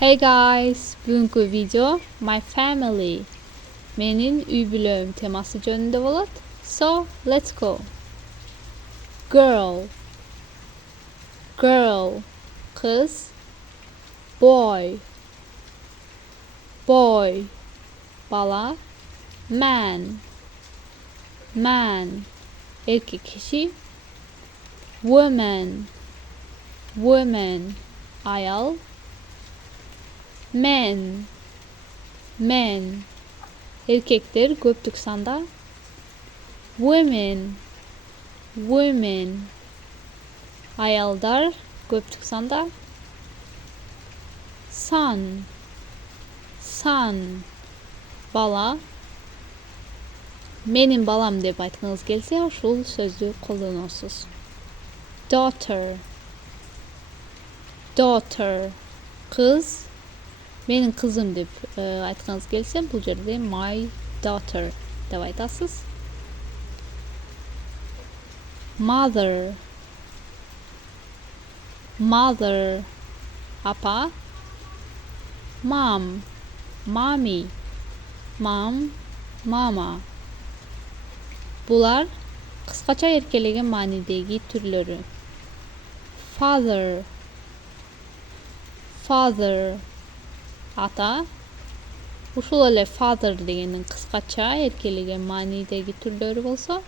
Hey guys, бүгүнкү видео My Family Менин бүлөөм темасы жөнүндө болот. So, let's go. Girl, кыз. Boy, бала. Man, эркек киши. Woman, аял. Men, erkekler көптүк санда. Women, аялдар көптүк санда. Son, бала. Менин балам деп айткыңыз келсе, ушул сөздү колдоносуз. Daughter, кыз. Менин кызым деп айткыңыз келсе, бул жерде my daughter деп айтасыз. Mother, апа. Mom, mommy. Mama. Булар кыскача эркелеген маанидеги түрлөрү. Father, ата. Ушул эле father дегендин кыскача эркелеген маанидеги түрлөрү болсо.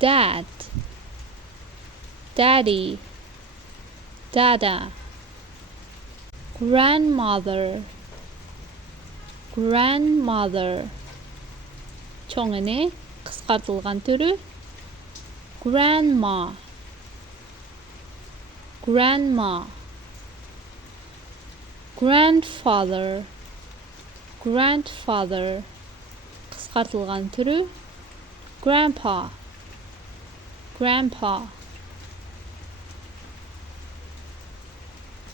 Dad, daddy, dada. Grandmother, чоң эне кыскартылган түрү. Grandma, grandfather, кыскартылган түрү. Grandpa,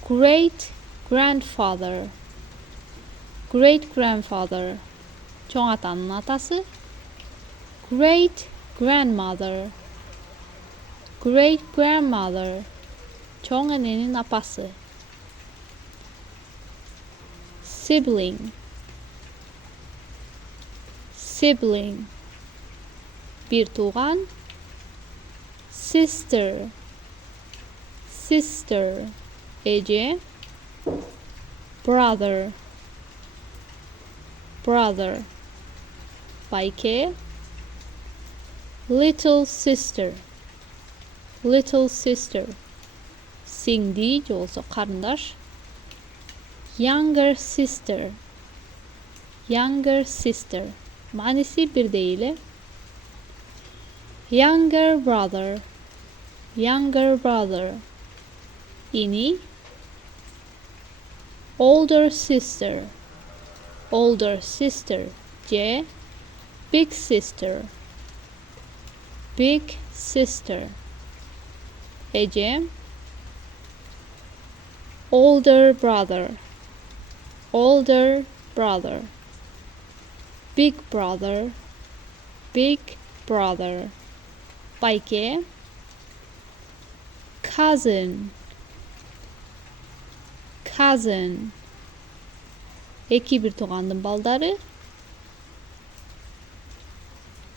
great grandfather, чоң атанын атасы. Great grandmother, чоң эненин апасы. Sibling, бир тууган. Sister, эже. Brother, байке. Little sister, сиңди же болсо карындаш. Younger sister, мааниси бирдей эле. Younger brother, ини. Older sister, же big sister, эже. Older brother, big brother, байке. Cousin, эки бир туугандын балдары.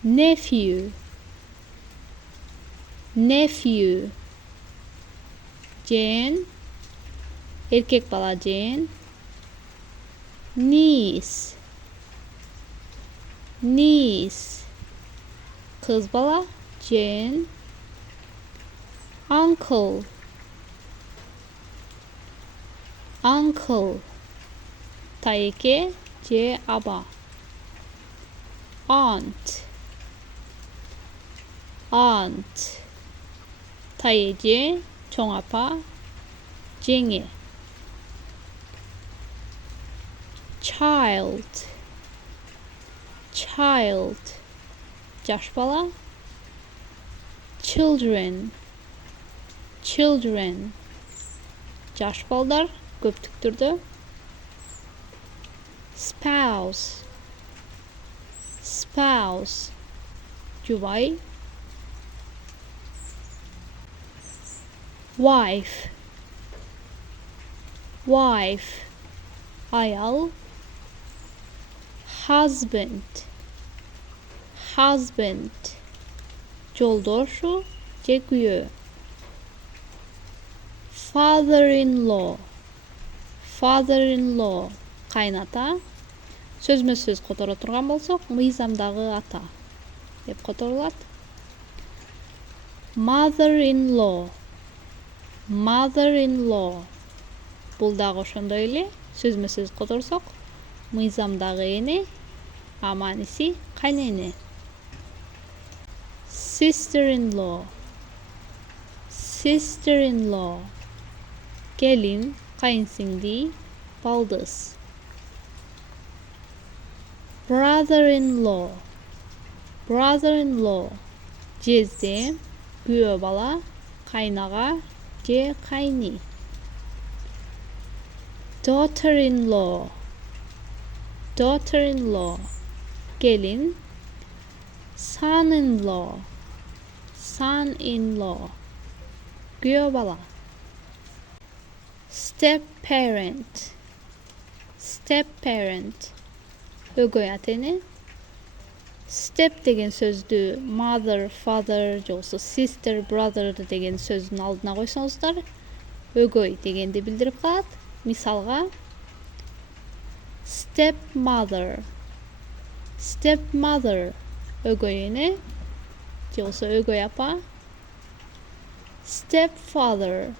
Nephew, жээн. Эркек бала жээн. Niece, кыз бала жээн. Uncle, тайеке же аба. Aunt, тайеже, чоң апа, жеңе. Child, жаш бала. Children, жаш балдар көптүк түрдө. Spouse, жубай. Wife, аял. Husband, жолдошу же күйөө. Father-in-law, кайната. Сөзмө сөз которо турган болсок, мыйзамдагы ата деп которулат. Mother-in-law, бул дагы ошондой эле сөзмө сөз которсок, мыйзамдагы эне, а мааниси кайнене. Sister-in-law, келин, кайынсиңди, балдыз. Brother-in-law, жезде, күйөө бала, кайнага же кайни. Daughter-in-law, келин. Son-in-law, күйөө бала. Step-parent, өгөй атене. Step деген сөздү mother, father же болсо sister, brother деген сөздүн алдына койсоңуздар, өгөй дегенди билдирип калат. Мисалга, stepmother, өгөй эне же болсо өгөй апа. Stepfather,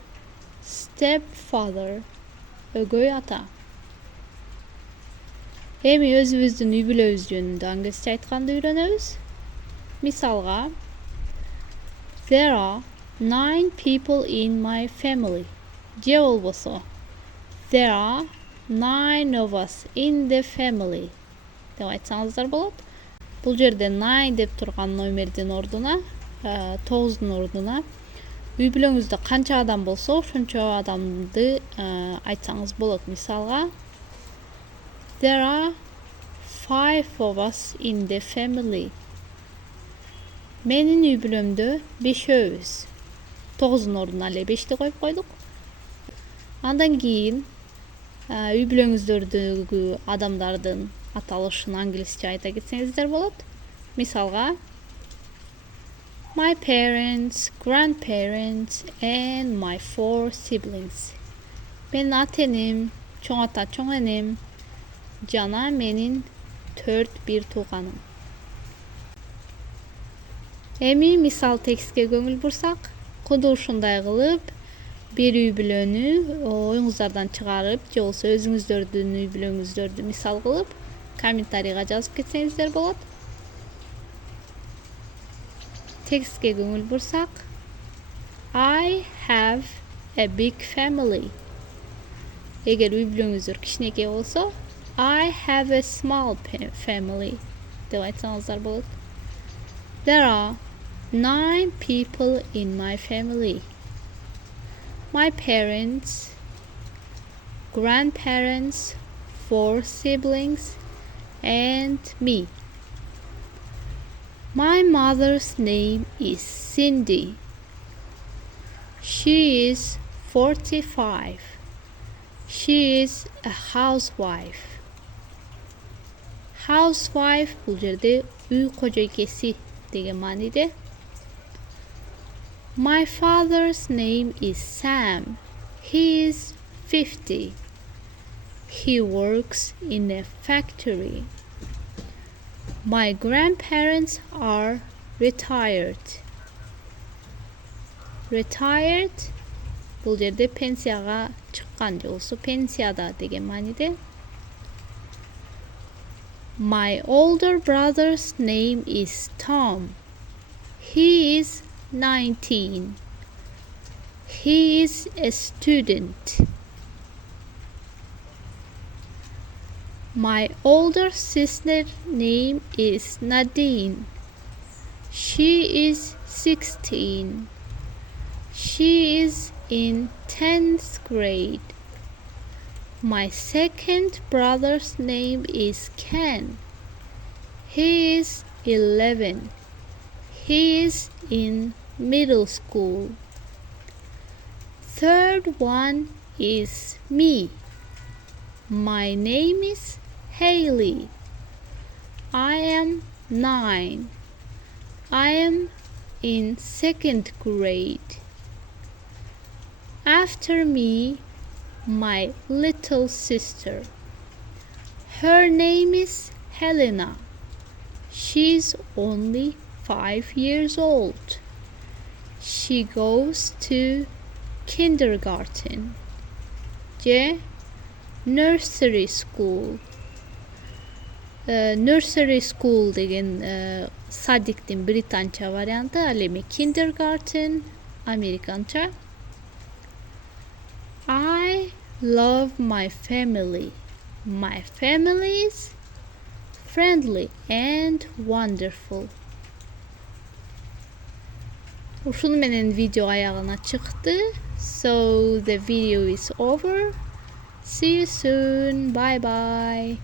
өгөй ата. Эми өзүбүздүн үй бүлөбүз жөнүндө англисче айтканды үйрөнөбүз. Мисалга, there are 9 people in my family. Же болбосо, there are 9 of us in the family деп айтсаңыздар болот. Бул жерде 9 деп турган номердин ордуна, 9дун ордуна үй бүлөңүздө канча адам болсо, ошончо адамды айтсаңыз болот. Мисалга, there are 5 of us in the family. Менин үй бүлөмдө 5-өбүз. 9дун ордуна эле 5ти коюп койдук. Андан кийин үй бүлөңүздөрдөгү адамдардын аталышын англисче айта кетсеңиздер болот. Мисалга, my parents, grandparents and my 4 siblings. Менин ата-энем, чоң ата, чоң энем жана менин 4 бир тууганым. Эми мисал текстке көңүл бурсак, куду ушундай кылып бир үй бүлөнү оюңуздардан чыгарып, же болсо өзүңүздөрдүн үй бүлөңүздөрдү мисал кылып, комментарийга жазып кетсеңиздер болот. Текстке көңүл бурсак, I have a big family. Эгер үй бүлөңүздөр кичинекей болсо, I have a small family деп айтсаңыздар болот. There are 9 people in my family. My parents, grandparents, 4 siblings, and me. My mother's name is Cindy. She is 45. She is a housewife. Housewife бул жерде үй кожойкеси деген мааниде. My father's name is Sam. He is 50. He works in a factory. My grandparents are retired. Retired бул жерде пенсияга чыккан же болсо пенсияда деген мааниде. My older brother's name is Tom. He is 19. He is a student. My older sister's name is Nadine. She is 16. She is in 10th grade. My second brother's name is Ken. He is 11. He is in middle school. Third one is me. My name is Haley. I am 9. I am in 2nd grade. After me, my little sister. Her name is Helena. She's only 5 years old. She goes to kindergarten. C. Nursery school. Nursery school деген садиктин британча варианты, ал эми kindergarten американча. I love my family. My family is friendly and wonderful. Ушуну менен видео аягына чыкты. So the video is over. See you soon. Bye bye.